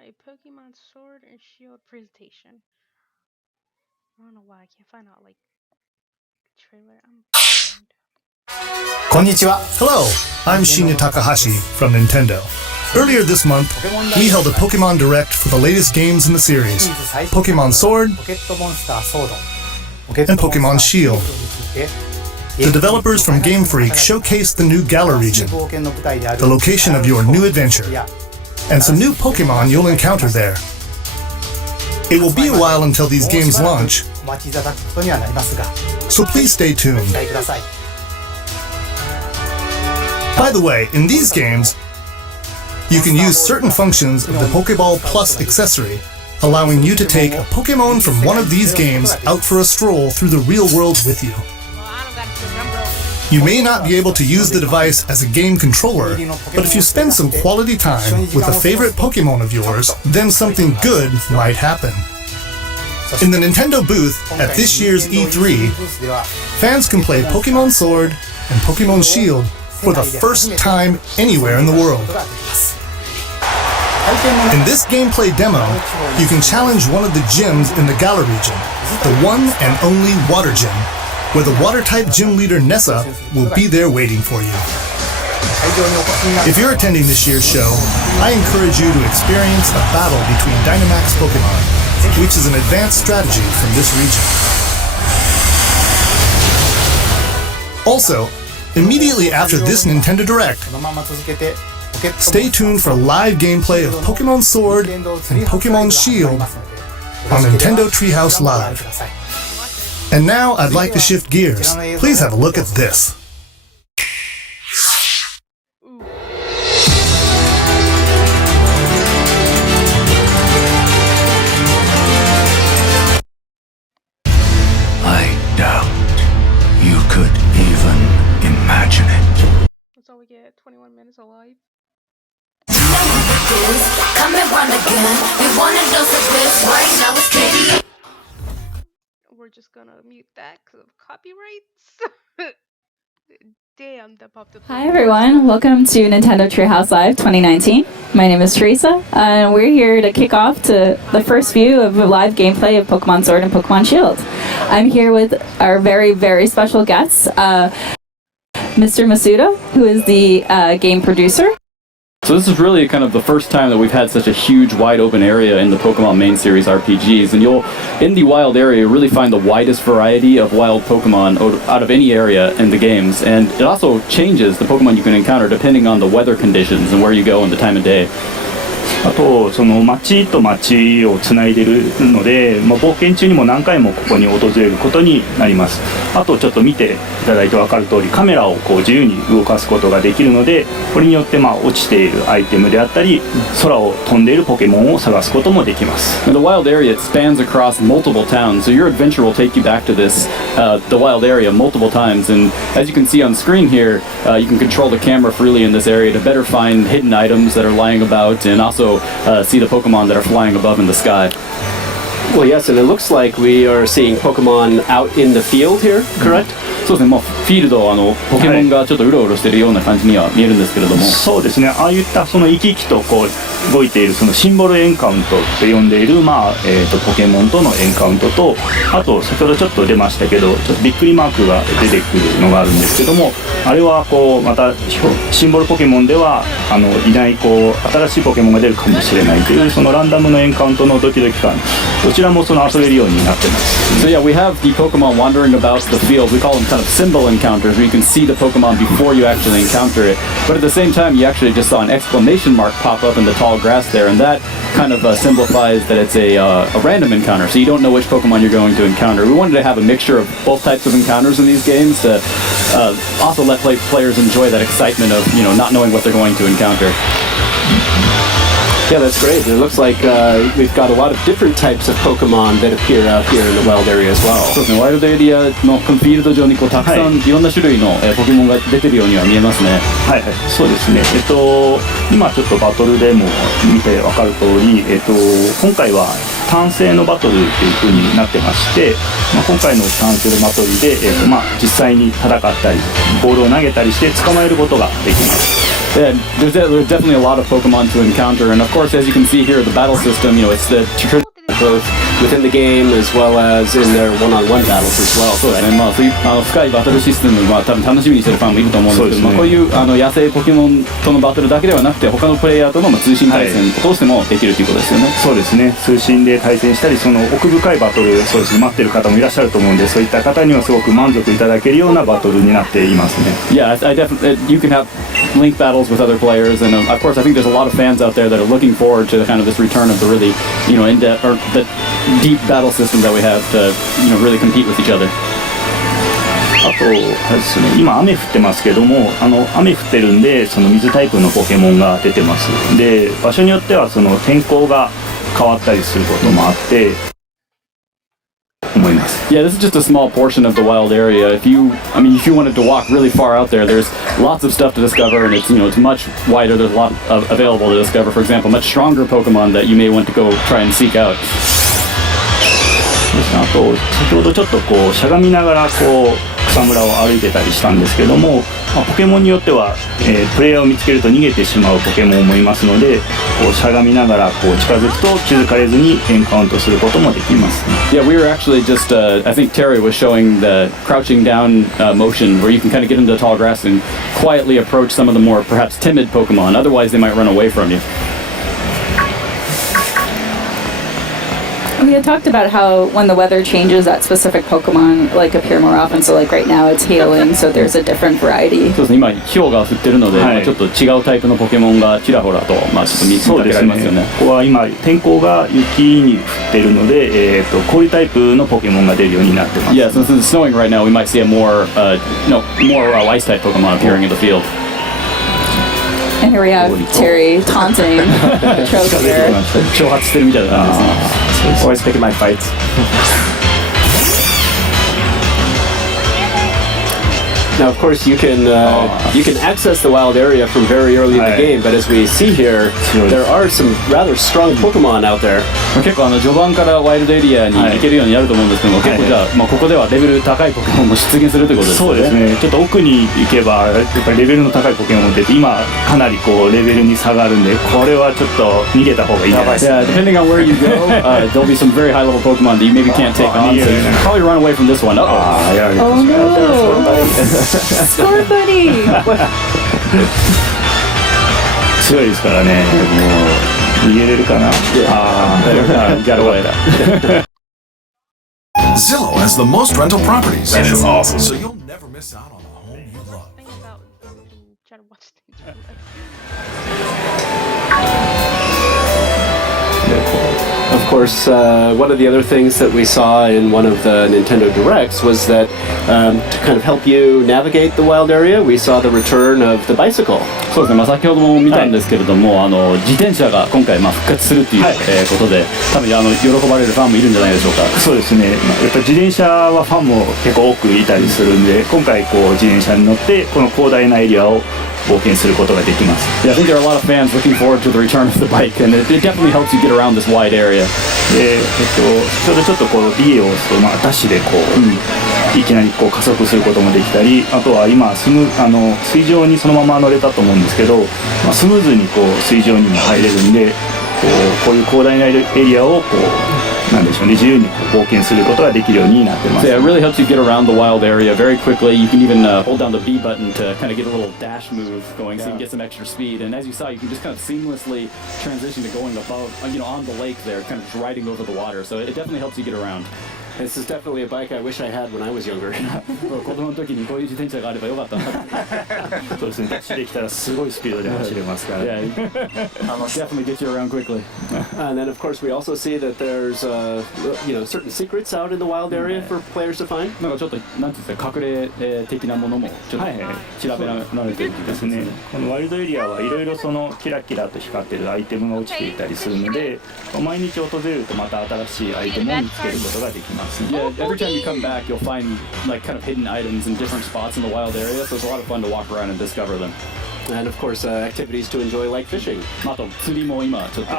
a Pokemon Sword and Shield presentation. I don't know why I can't find out like trailer. I'm blind. Konnichiwa. Hello, I'm Shinya Takahashi from Nintendo. Earlier this month, we held a Pokemon Direct for the latest games in the series, Pokemon Sword and Pokemon Shield. The developers from Game Freak showcased the new Galar region, the location of your new adventure, and some new Pokemon you'll encounter there. It will be a while until these games launch, so please stay tuned. By the way, in these games, you can use certain functions of the Pokeball Plus accessory, allowing you to take a Pokemon from one of these games out for a stroll through the real world with you. You may not be able to use the device as a game controller, but if you spend some quality time with a favorite Pokemon of yours, then something good might happen. In the Nintendo booth at this year's E3, fans can play Pokemon Sword and Pokemon Shield for the first time anywhere in the world. In this gameplay demo, you can challenge one of the gyms in the Galar region, the one and only Water Gym, where the Water-type gym leader Nessa will be there waiting for you. If you're attending this year's show, I encourage you to experience a battle between Dynamax Pokemon, which is an advanced strategy from this region. Also, immediately after this Nintendo Direct, stay tuned for live gameplay of Pokemon Sword and Pokemon Shield on Nintendo Treehouse Live. And now I'd like to shift gears. Please have a look at this. I doubt you could even imagine it. That's all we get. 21 minutes of live. Come and run again. We wanna know some this right now. It's Katie. We're just gonna mute that because of copyrights. Damn, that popped up. Hi everyone, welcome to Nintendo Treehouse Live 2019. My name is Teresa, and we're here to kick off to the first view of a live gameplay of Pokemon Sword and Pokemon Shield. I'm here with our very, very special guests, Mr. Masuda, who is the game producer. So this is really kind of the first time that we've had such a huge wide open area in the Pokemon main series RPGs, and you'll, in the wild area, really find the widest variety of wild Pokemon out of any area in the games, and it also changes the Pokemon you can encounter depending on the weather conditions and where you go and the time of day. あとその街と街をつないでるので、冒険中にも何回もここに訪れることになります。あとちょっと見ていただいて分かる通り、カメラをこう自由に動かすことができるので、これによって落ちているアイテムであったり、空を飛んでいるポケモンを探すこともできます。In the wild area, it spans across multiple towns, so your adventure will take you back to this, the wild area multiple times, and as you can see on screen here, you can control the camera freely in this area to better find hidden items that are lying about, and also see the Pokemon that are flying above in the sky. Well, yes, and it looks like we are seeing Pokemon out in the field here, correct? そうですね、フィールドポケモンがちょっとうろうろしているような感じには見えるんですけれども、そうですね、ああいったその生き生きとこう動いているそのシンボルエンカウントと呼んでいる、ポケモンとのエンカウントと、あと先ほどちょっと出ましたけど、ちょっとびっくりマークが出てくるのがあるんですけども、あれはこうまたシンボルポケモンではいないこう新しいポケモンが出るかもしれないというそのランダムのエンカウントのドキドキ感、どちらもその遊べるようになってます。So yeah, we have the Pokemon wandering about the field. We call them kind of symbol encounters, where you can see the Pokemon before you actually encounter it. But at the same time, you actually just saw an exclamation mark pop up in the tall grass there, and that kind of simplifies that it's a random encounter, so you don't know which Pokemon you're going to encounter. We wanted to have a mixture of both types of encounters in these games to also let players enjoy that excitement of, you know, not knowing what they're going to encounter. Yeah, that's great. It looks like we've got a lot of different types of Pokemon that appear out here in the wild area as well. そうですね、ワイルドエリアのフィールド上にこうたくさんいろんな種類のポケモンが出てるようには見えますね。はいはい、そうですね。今ちょっとバトルでも見て分かる通り、今回は単性のバトルという風になってまして、今回の単性のバトルで、実際に戦ったりボールを投げたりして捕まえることができます。Yeah, there's definitely a lot of Pokemon to encounter, and of course course, as you can see here, the battle system, it's the both within the game as well as in their one-on-one battles as well. そうですね、そういう深いバトルシステムは多分楽しみにしてるファンもいると思うんですけど、こういう野生ポケモンとのバトルだけではなくて他のプレイヤーとの通信対戦を通してもできるということですよね。そうですね、通信で対戦したりその奥深いバトル、そうですね、待ってる方もいらっしゃると思うんで、そういった方にはすごく満足いただけるようなバトルになっていますね。Yeah, I definitely. You can have link battles with other players, and of course, I think there's a lot of fans out there that are looking forward to kind of this return of the really, in-depth or the deep battle system that we have to, really compete with each other. あとあれですね、今雨降ってますけども、雨降ってるんでその水タイプのポケモンが出てます。で、場所によってはその天候が変わったりすることもあって思います。Yeah, this is just a small portion of the wild area. If you wanted to walk really far out there, there's lots of stuff to discover, and it's much wider. There's a lot available to discover. For example, much stronger Pokemon that you may want to go try and seek out. あと先ほどちょっとしゃがみながら草むらを歩いてたりしたんですけども、ポケモンによっては、プレイヤーを見つけると逃げてしまうポケモンもいますので、しゃがみながら近づくと気づかれずにエンカウントすることもできます。Yeah, we were actually just, I think Terry was showing the crouching down motion where you can kind of get into the tall grass and quietly approach some of the more perhaps timid Pokemon. Otherwise, they might run away from you. We had talked about how when the weather changes, that specific Pokemon appear more often. So right now it's hailing, so there's a different variety. そうですね、今氷が降ってるので、ちょっと違うタイプのポケモンがちらほらとちょっと見かけられますよね。ここは今天候が雪に降ってるので、氷タイプのポケモンが出るようになってます。Yeah, since it's snowing right now, we might see a more ice type Pokemon appearing in the field. And here we have Terry taunting Choke there. 挑発してるみたいな感じですね。Always picking my fights. Now, of course, you can access the wild area from very early in the game, but as we see here, there are some rather strong Pokemon out there. 結構序盤からワイルドエリアに行けるようになると思うんですけども、結構じゃあ、ここではレベル高いポケモンも出現するということですね。そうですね、ちょっと奥に行けばやっぱりレベルの高いポケモンも出て、今かなりレベルに差があるんで、これはちょっと逃げた方がいいんじゃないですか。Yeah, depending on where you go, there'll be some very high level Pokemon that you maybe can't take on, so you should probably run away from this one. Oh no! Score buddy! 強いですからね、もう逃げれるかな。Got away that. Zillow has the most rental properties. That is awesome. So you'll never miss out on a home you love. Think about try to watch things. Of course, one of the other things that we saw in one of the Nintendo Directs was that to kind of help you navigate the wild area, we saw the return of the bicycle. そうですね、先ほども見たんですけれども、自転車が今回復活するという、ことで、多分喜ばれるファンもいるんじゃないでしょうか。そうですね、やっぱり自転車はファンも結構多くいたりするんで、今回自転車に乗ってこの広大なエリアを冒険することができます。Yeah, I think there are a lot of fans looking forward to the return of the bike, and it definitely helps you get around this wide area. で、ちょうどちょっとリエを押すと、ダッシュでいきなり加速することもできたり、あとは今水上にそのまま乗れたと思うんですけど、スムーズに水上にも入れるんで、こういう広大なエリアをなんでしょうね、自由に冒険することができるようになってます。So yeah, it really helps you get around the wild area very quickly. You can even hold down the B button to kind of get a little dash move going, so you can get some extra speed. And as you saw, you can just kind of seamlessly transition to going above, on the lake there, kind of just riding over the water. So it definitely helps you get around. This is definitely a bike I wish I had when I was younger. 子供の時にこういう自転車があればよかったな。そうですね、ダッシュできたらすごいスピードで走れますから。Yeah, definitely get you around quickly. And then, of course, we also see that there's certain secrets out in the wild area for players to find. なんかちょっとなんていうんですか、隠れ的なものもちょっと調べられてるんですね。このワイルドエリアはいろいろキラキラと光ってるアイテムが落ちていたりするので、毎日訪れるとまた新しいアイテムを見つけることができます。Yeah, every time you come back, you'll find kind of hidden items in different spots in the wild area, so it's a lot of fun to walk around and discover them. And of course, activities to enjoy like fishing. あと釣りも今ちょっと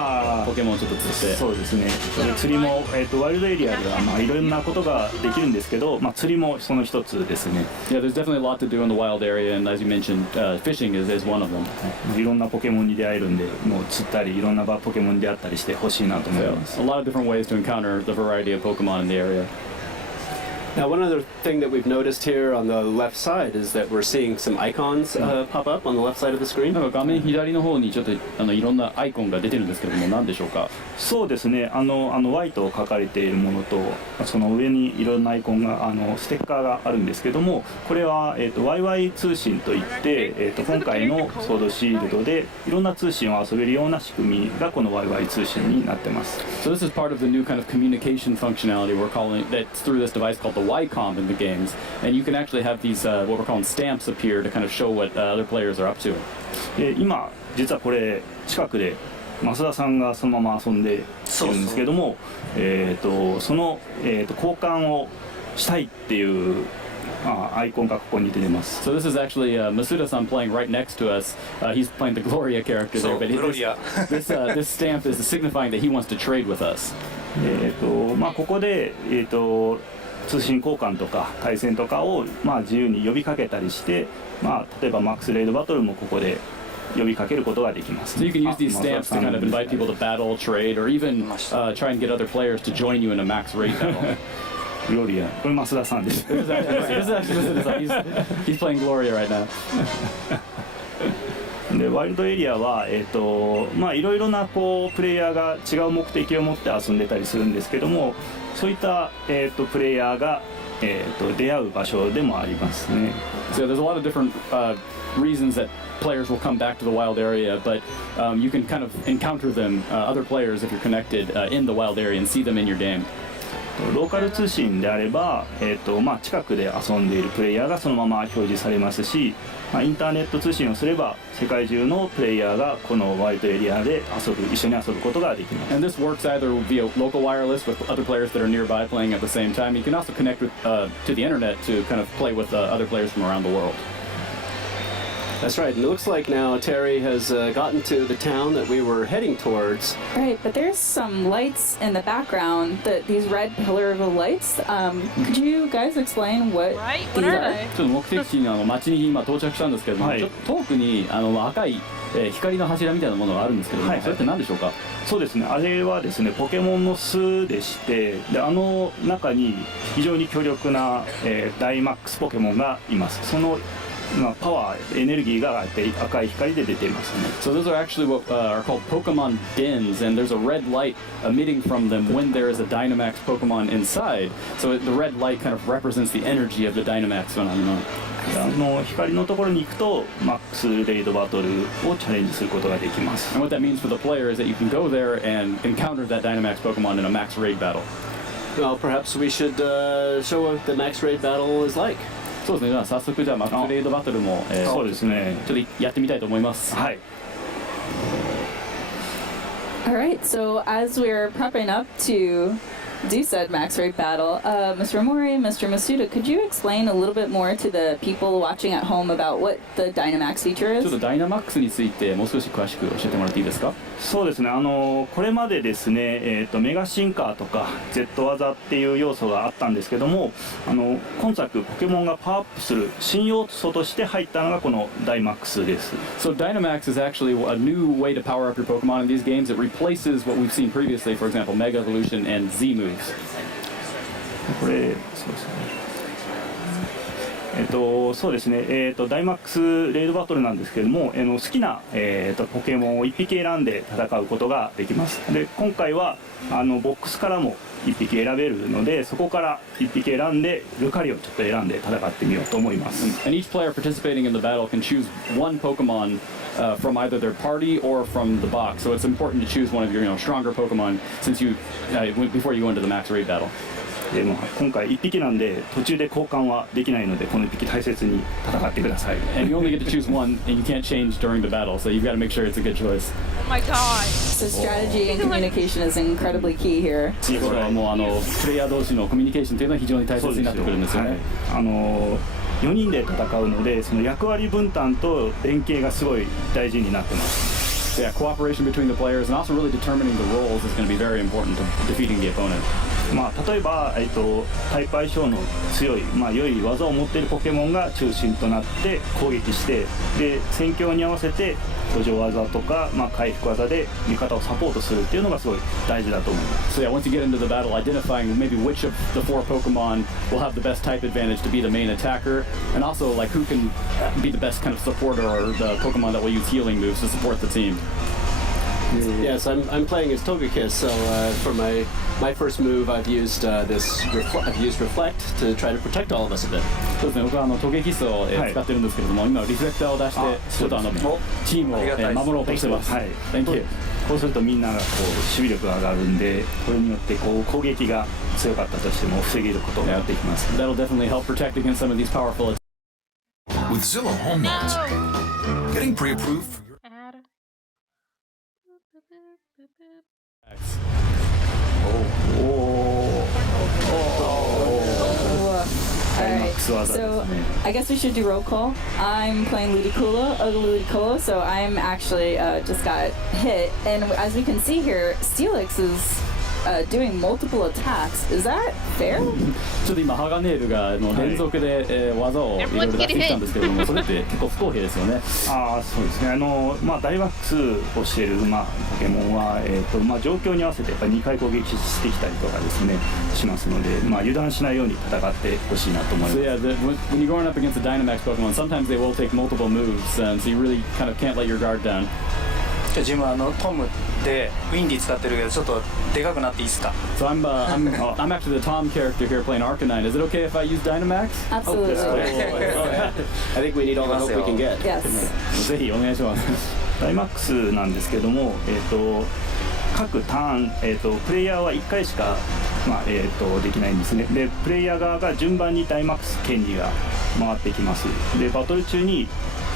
ポケモンちょっと釣って。そうですね。釣りも、ワイルドエリアではいろんなことができるんですけど、釣りもその一つですね。Yeah, there's definitely a lot to do in the wild area, and as you mentioned, fishing is one of them. いろんなポケモンに出会えるんで、もう釣ったりいろんなポケモンに出会ったりしてほしいなと思います。A lot of different ways to encounter the variety of Pokemon in the area. Now, one other thing that we've noticed here on the left side is that we're seeing some icons pop up on the left side of the screen. なんか画面左の方にちょっといろんなアイコンが出てるんですけども、何でしょうか？そうですね。Y と書かれているものと、その上にいろんなアイコンがステッカーがあるんですけども、これはYY 通信といって、今回のソードシールドでいろんな通信を遊べるような仕組みがこの YY 通信になってます。So this is part of the new kind of communication functionality we're calling that's through this device called the Y-Com in the games, and you can actually have these what we're calling stamps appear to kind of show what other players are up to. 今実はこれ近くで増田さんがそのまま遊んでいるんですけども、その、交換をしたいっていうアイコンがここに出てます。So this is actually Masuda-san playing right next to us. He's playing the Gloria character there, but this stamp is signifying that he wants to trade with us. ここで通信交換とか対戦とかを自由に呼びかけたりして、例えばマックスレイドバトルもここで呼びかけることができます。So you can use these stamps to kind of invite people to battle, trade, or even try and get other players to join you in a max raid battle. Gloria. これ増田さんです。This is actually he's playing Gloria right now. でワイルドエリアは、いろいろなプレイヤーが違う目的を持って遊んでたりするんですけども、そういった、プレイヤーが、出会う場所でもありますね。So there's a lot of different reasons that players will come back to the wild area, but you can kind of encounter them, other players, if you're connected in the wild area and see them in your game. ローカル通信であれば、近くで遊んでいるプレイヤーがそのまま表示されますし、インターネット通信をすれば世界中のプレイヤーがこのワイルドエリアで一緒に遊ぶことができます。And this works either via local wireless with other players that are nearby playing at the same time. You can also connect with, to the internet to kind of play with other players from around the world. That's right, and it looks like now Terry has gotten to the town that we were heading towards. Right, but there's some lights in the background, these red pillar of lights. Could you guys explain what these are? ちょっと目的地の街に今到着したんですけども、ちょっと遠くに赤い光の柱みたいなものがあるんですけども、それって何でしょうか？そうですね、あれはですね、ポケモンの巣でして、で中に非常に強力な、ダイマックスポケモンがいます。そのパワー、エネルギーが赤い光で出ていますね。So those are actually what are called Pokemon dens, and there's a red light emitting from them when there is a Dynamax Pokemon inside. So the red light kind of represents the energy of the Dynamax phenomenon. 光のところに行くとマックスレイドバトルをチャレンジすることができます。And what that means for the player is that you can go there and encounter that Dynamax Pokemon in a max raid battle. Well, perhaps we should show what the max raid battle is like. そうですね、じゃあ早速じゃあマックスレイドバトルも、そうですね、ちょっとやってみたいと思います。はい。Alright, so as we're prepping up to do said max raid battle, Mr. Mori, Mr. Masuda, could you explain a little bit more to the people watching at home about what the Dynamax feature ちょっ is? とダイナマックスについてもう少し詳しく教えてもらっていいですか？そうですね、これまでですね、メガシンカーとか Z 技っていう要素があったんですけども、今作ポケモンがパワーアップする新要素として入ったのがこのダイマックスです。 So Dynamax is actually a new way to power up your Pokemon in these games. It replaces what we've seen previously, for example, Mega Evolution and Z moves. これそうですね。そうですね、ダイマックスレイドバトルなんですけれども、好きな、ポケモンを1匹選んで戦うことができます。で今回はボックスからも1匹選べるので、そこから1匹選んでルカリをちょっと選んで戦ってみようと思います。And each player participating in the battle can choose one Pokemon from either their party or from the box. So it's important to choose one of your stronger Pokemon since you before you go into the max raid battle. でも今回1匹なんで途中で交換はできないので、この1匹大切に戦ってください。 And you only get to choose one, and you can't change during the battle, so you've got to make sure it's a good choice. Oh my god. So strategy and communication is incredibly key here. ということはもうプレイヤー同士のコミュニケーションというのは非常に大切になってくるんですよね。4人で戦うので、その役割分担と連携がすごい大事になってます。So yeah, cooperation between the players and also really determining the roles is going to be very important to defeating the opponent. 例えば、タイプ相性の強い、良い技を持っているポケモンが中心となって攻撃して、で戦況に合わせて補助技とか、回復技で味方をサポートするっていうのがすごい大事だと思います。So yeah, once you get into the battle, identifying maybe which of the 4 Pokemon will have the best type advantage to be the main attacker, and also like who can be the best kind of supporter or the Pokemon that will use healing moves to support the team. Yes, I'm playing as Togekiss, so for my first move, I've used Reflect to try to protect all of us a bit. そうですね、僕はトゲキスを、使ってるんですけれども、今リフレクターを出してちょっとチームを、守ろうとしてます。はい。Thank you. こうするとみんながこう守備力が上がるんで、これによってこう攻撃が強かったとしても防げることができます。That'll definitely help protect against some of these powerful. With Zilla home mods, getting pre-approved for your Add. Boop, boop, boop, boop, boop. attacks. Alright, so I guess we should do roll call. I'm playing Ludicolo, so I'm actually just got hit. And as we can see here, Steelix is doing multiple attacks. Is that fair? ちょっと今ハガネールが連続で、技をいろいろ出してきたんですけれども、それって結構不公平ですよね。そうですね。ダイマックスをしている、ポケモンは、状況に合わせてやっぱり2回攻撃してきたりとかですねしますので、油断しないように戦ってほしいなと思います。So yeah, when you're going up against a Dynamax Pokemon, sometimes they will take multiple moves, and so you really kind of can't let your guard down. 自分はトムでウィンディ使ってるけどちょっとでかくなっていいですか？ So I'm actually the Tom character here playing Arcanine. Is it okay if I use Dynamax? Absolutely. I think we need all the help we can get. Yes. ぜひお願いします。ダイマックスなんですけども、各ターン、プレイヤーは1回しか、できないんですね。でプレイヤー側が順番にダイマックス権利が回ってきます。でバトル中に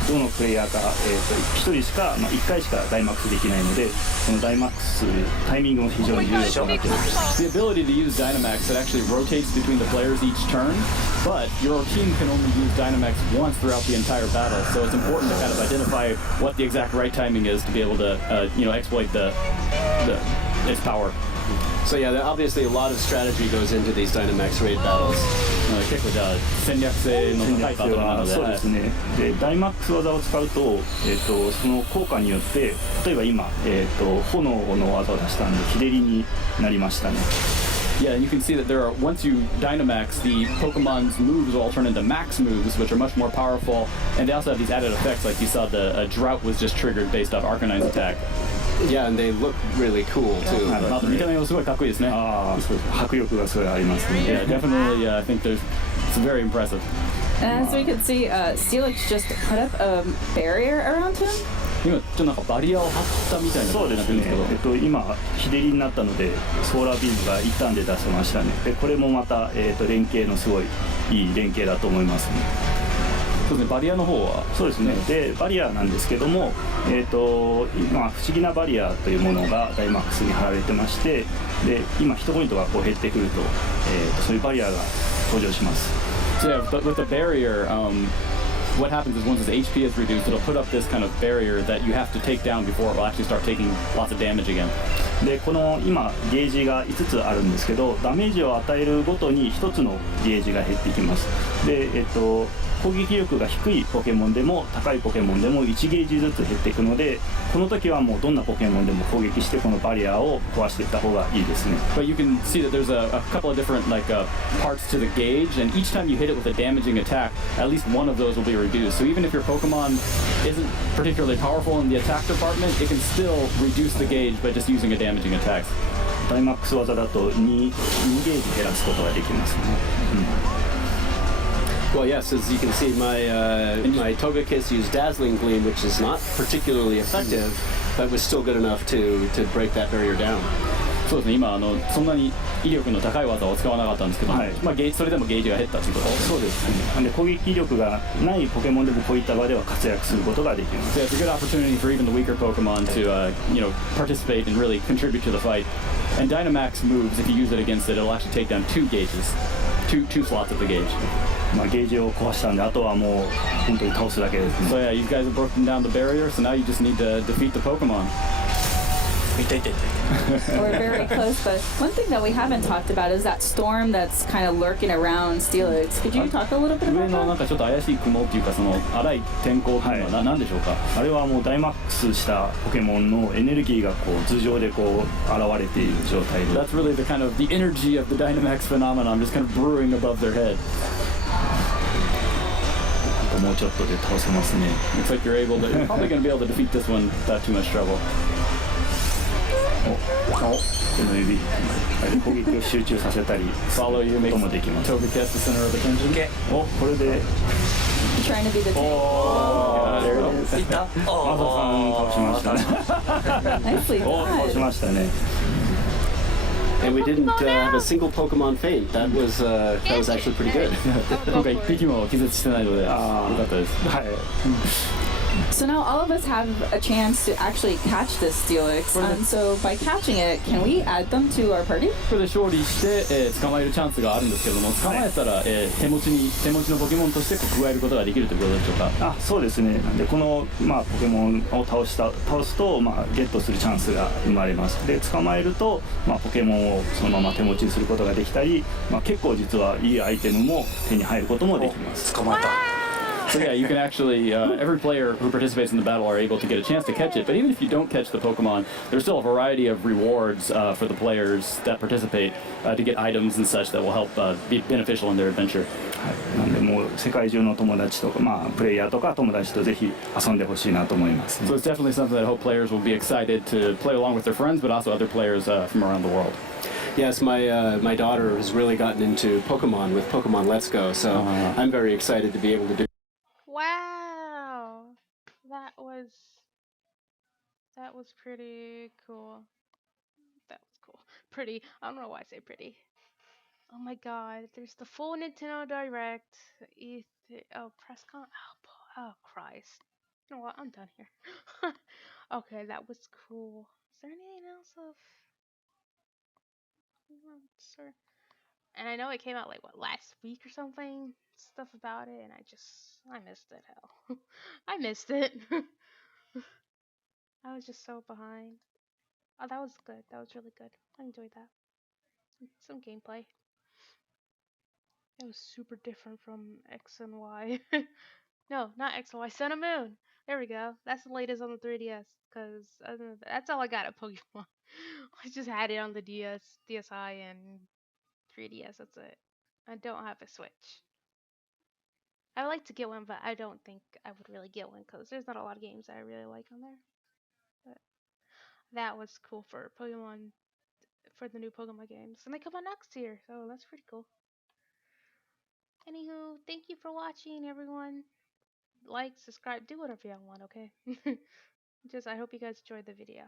どのプレイヤーか、1人しか、1回しかダイマックスできないので、このダイマックスタイミングも非常に重要となっています。 The ability to use Dynamax, it actually rotates between the players each turn, but your team can only use Dynamax once throughout the entire battle, so it's important to kind of identify what the exact right timing is to be able to, exploit its power. So yeah, obviously a lot of strategy goes into these Dynamax raid battles. 結構じゃあ戦略性の高いバトルなので、そうですね。でダイマックス技を使うと、その効果によって例えば今、炎の技を出したんで日照りになりましたね。Yeah, and you can see that once you Dynamax, the Pokemon's moves will all turn into max moves, which are much more powerful, and they also have these added effects, like you saw the drought was just triggered based off Arcanine's attack. Yeah, and they look really cool too. 見た目もすごいかっこいいですね。そう迫力がすごいありますね。Yeah, definitely. I think it's very impressive. And as we can see, Steelix just put up a barrier around him. 今ちょっとなんかバリアを張ったみたいなそうですね。今日照りになったのでソーラービームが一旦で出せましたね。でこれもまた連携のすごいいい連携だと思いますね。そうですね。バリアの方はそうですね。でバリアなんですけども、今不思議なバリアというものがダイマックスに貼られてまして、で今ヒットポイントがこう減ってくると、そういうバリアが登場します。So yeah, with the barrier, what happens is once its HP is reduced, it'll put up this kind of barrier that you have to take down before it will actually start taking lots of damage again. でこの今ゲージが5つあるんですけど、ダメージを与えるごとに1つのゲージが減っていきます。で攻撃力が低いポケモンでも高いポケモンでも1ゲージずつ減っていくので、この時はもうどんなポケモンでも攻撃してこのバリアを壊していった方がいいですね。But you can see that there's a couple of different parts to the gauge, and each time you hit it with a damaging attack, at least one of those will be reduced. So even if your Pokemon isn't particularly powerful in the attack department, it can still reduce the gauge by just using a damaging attack. ダイマックス技だと2ゲージ減らすことができますね。Well, yes, as you can see, my Togekiss used Dazzling Gleam, which is not particularly effective, but was still good enough to break that barrier down. そうですね。今そんなに威力の高い技を使わなかったんですけど、それでもゲージが減ったということです。そうですね。で攻撃力がないポケモンでもこういった場では活躍することができます。So it's a good opportunity for even the weaker Pokemon to participate and really contribute to the fight. And Dynamax moves, if you use it against it, it'll actually take down 2 gauges, two slots of the gauge. ゲージを壊したんで、あとはもう本当に倒すだけですね。 So yeah, you guys have broken down the barrier, so now you just need to defeat the Pokemon. We're very close, but one thing that we haven't talked about is that storm that's kind of lurking around Steelix. Could you talk a little bit 上 about のなん that? かちょっと怪しい雲っていうか、その荒い天候っていうのは何でしょうか？あれはもうダイマックスしたポケモンのエネルギーがこう頭上でこう現れている状態で、 That's really the kind of the energy of the Dynamax phenomenon, just kind of brewing above their head. もうちょっとで倒せますね。 Looks like you're probably going to be able to defeat this one without too much trouble. 手の指あれ攻撃を集中させたり Follow you, こ make ともできます。 Togekiss the center of attention. お、これで Trying to be the tank. Yeah, there it is. いったマサさん倒しましたね。 Nicely お、倒し done. ましたね。 And we didn't have a single Pokemon faint. That was actually pretty good. 今回一匹も気絶してないので、よかったです。はい。 So now all of us have a chance to actually catch this Steelix. So by catching it, can we add them to our party? これで勝利して、捕まえるチャンスがあるんですけども、捕まえたら、手持ちのポケモンとしてこう加えることができるということでしょうか？あ、そうですね。なんでこの、ポケモンを倒すと、ゲットするチャンスが生まれます。で捕まえると、ポケモンをそのまま手持ちにすることができたり、結構実はいいアイテムも手に入ることもできます。捕まえた。 So yeah, you can actually, every player who participates in the battle are able to get a chance to catch it, but even if you don't catch the Pokemon, there's still a variety of rewards for the players that participate to get items and such that will help be beneficial in their adventure. なんでもう世界中の友達とか、プレイヤーとか友達とぜひ遊んでほしいなと思いますね。 So it's definitely something that I hope players will be excited to play along with their friends, but also other players from around the world. Yes, my daughter has really gotten into Pokemon with Pokemon Let's Go, so I'm very excited to be able to do. Wow, that was pretty cool. That was cool. Pretty. I don't know why I say pretty. Oh my God, there's the full Nintendo Direct. Press con. Oh Christ. You know what? I'm done here. Okay, that was cool. Is there anything else of? Sir? And I know it came out like what last week or something. Stuff about it, and I missed it. Hell, I missed it. I was just so behind. Oh, that was good. That was really good. I enjoyed that. Some gameplay. It was super different from X and Y. No, not X and Y. Sun and Moon. There we go. That's the latest on the 3DS. Cause that's all I got at Pokemon. I just had it on the DS, DSi, and 3DS. That's it. I don't have a Switch. I would like to get one, but I don't think I would really get one because there's not a lot of games that I really like on there. But that was cool for Pokemon, for the new Pokemon games. And they come out next year, so that's pretty cool. Anywho, thank you for watching, everyone. Like, subscribe, do whatever y'all want, okay? I hope you guys enjoyed the video.